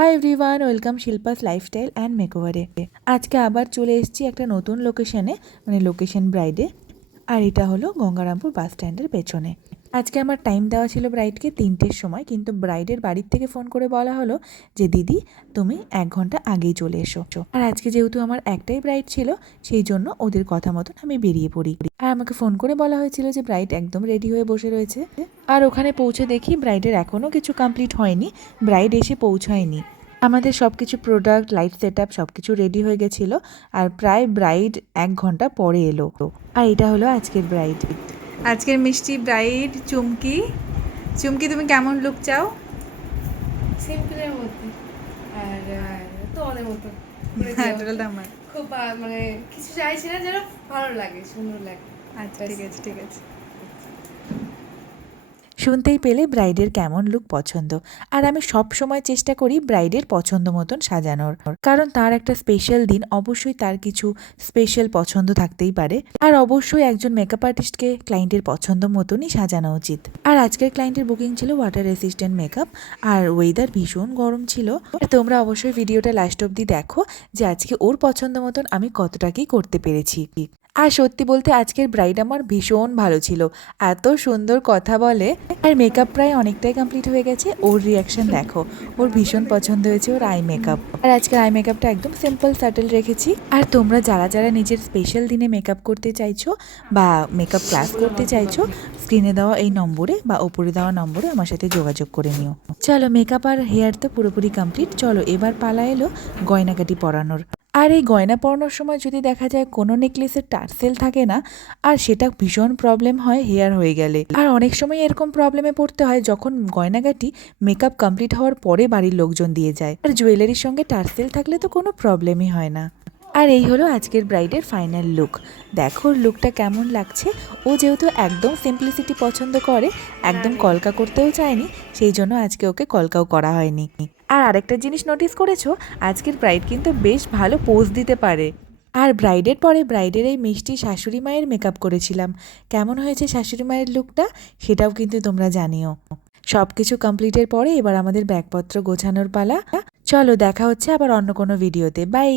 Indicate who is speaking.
Speaker 1: Hi everyone welcome Shilpa's lifestyle and মেকওভারে আজকে আবার চলে এসেছি একটা নতুন লোকেশনে মানে লোকেশন ব্রাইডে আর এটা হলো গঙ্গারামপুর বাস স্ট্যান্ডের পেছনে। আজকে আমার টাইম দেওয়া ছিল ব্রাইডকে তিনটের সময়, কিন্তু ব্রাইডের বাড়ির থেকে ফোন করে বলা হলো যে, দিদি, তুমি এক ঘণ্টা আগেই চলে এসো। আর আজকে যেহেতু আমার একটাই ব্রাইড ছিল, সেই জন্য ওদের কথা মতন আমি বেরিয়ে পড়ি। আর আমাকে ফোন করে বলা হয়েছিল যে ব্রাইড একদম রেডি হয়ে বসে রয়েছে। আর ওখানে পৌঁছে দেখি ব্রাইডের এখনও কিছু কমপ্লিট হয়নি। ব্রাইড এসে পৌঁছায়নি। আমাদের সব কিছু প্রোডাক্ট লাইট সেট আপ সব কিছু রেডি হয়ে গেছিল আর প্রায় ব্রাইড এক ঘণ্টা পরে এলো। আর এটা হলো আজকের ব্রাইড
Speaker 2: আজকের মিষ্টি ব্রাইড চুমকি। চুমকি তুমি কেমন লুক চাও?
Speaker 3: সিম্পলের মধ্যে। আর মতো।
Speaker 2: হ্যাঁ আমার।
Speaker 3: খুব মানে কিছু চাইছি না যেন ভালো লাগে সুন্দর লাগে।
Speaker 2: আচ্ছা ঠিক আছে ঠিক আছে।
Speaker 1: শুনতেই পেলে ব্রাইডের কেমন লুক পছন্দ। আর আমি সব সময় চেষ্টা করি ব্রাইডের পছন্দ মতন সাজানোর। কারণ তার একটা স্পেশাল দিন, অবশ্যই তার কিছু স্পেশাল পছন্দ থাকতেই পারে। আর অবশ্যই একজন মেকআপ আর্টিস্টকে ক্লায়েন্টের পছন্দ মতনই সাজানো উচিত। আর আজকের ক্লায়েন্টের বুকিং ছিল ওয়াটার রেসিস্ট্যান্ট মেকআপ আর ওয়েদার ভীষণ গরম ছিল। তোমরা অবশ্যই ভিডিওটা লাস্ট অব্দি দেখো যে আজকে ওর পছন্দ মতন আমি কতটা কি করতে পেরেছি। আর সত্যি বলতে আজকের ব্রাইড আমার ভীষণ ভালো ছিল। এত সুন্দর কথা বলে, আর মেকআপ প্রায় অনেকটাই কমপ্লিট হয়ে গেছে। ওর রিয়াকশন দেখো, ওর ভীষণ পছন্দ হয়েছে ওর আই মেকআপ আর আজকের আই মেকআপটা একদম সিম্পল সাটেল রেখেছি। আর তোমরা যারা যারা নিজের স্পেশাল দিনে মেকআপ করতে চাইছো বা মেকআপ ক্লাস করতে চাইছো স্ক্রিনে দেওয়া এই নম্বরে বা ওপরে দেওয়া নম্বরে আমার সাথে যোগাযোগ করে নিও। চলো মেকআপ আর হেয়ার তো পুরোপুরি কমপ্লিট চলো এবার পালা এলো গয়নাকাটি পরানোর। আর এই গয়না পরানোর সময় যদি দেখা যায় কোনো নেকলেসের টার্সেল থাকে না, আর সেটা ভীষণ প্রবলেম হয়, হেয়ার হয়ে গেলে। আর অনেক সময় এরকম প্রবলেমে পড়তে হয় যখন গয়নাগাটি মেকআপ কমপ্লিট হওয়ার পরে বাড়ির লোকজন দিয়ে যায়। আর জুয়েলারির সঙ্গে টার্সেল থাকলে তো কোনো প্রবলেমই হয় না। আর এই হলো আজকের ব্রাইডের ফাইনাল লুক। দেখো লুকটা কেমন লাগছে। ও যেহেতু একদম সিম্পলিসিটি পছন্দ করে একদম কলকা করতেও চায়নি সেই জন্য আজকে ওকে কলকাও করা হয়নি। আর আরেকটা জিনিস নোটিস করেছ আজকের ব্রাইড কিন্তু বেশ ভালো পোজ দিতে পারে। আর ব্রাইডের পরে ব্রাইডের এই মিষ্টি শাশুড়ি মায়ের মেকআপ করেছিলাম। কেমন হয়েছে শাশুড়ি মায়ের লুকটা সেটাও কিন্তু তোমরা জানিও। সব কিছু কমপ্লিটের পরে এবার আমাদের ব্যাগপত্র গোছানোর পালা। চলো দেখা হচ্ছে আবার অন্য কোনো ভিডিওতে বাই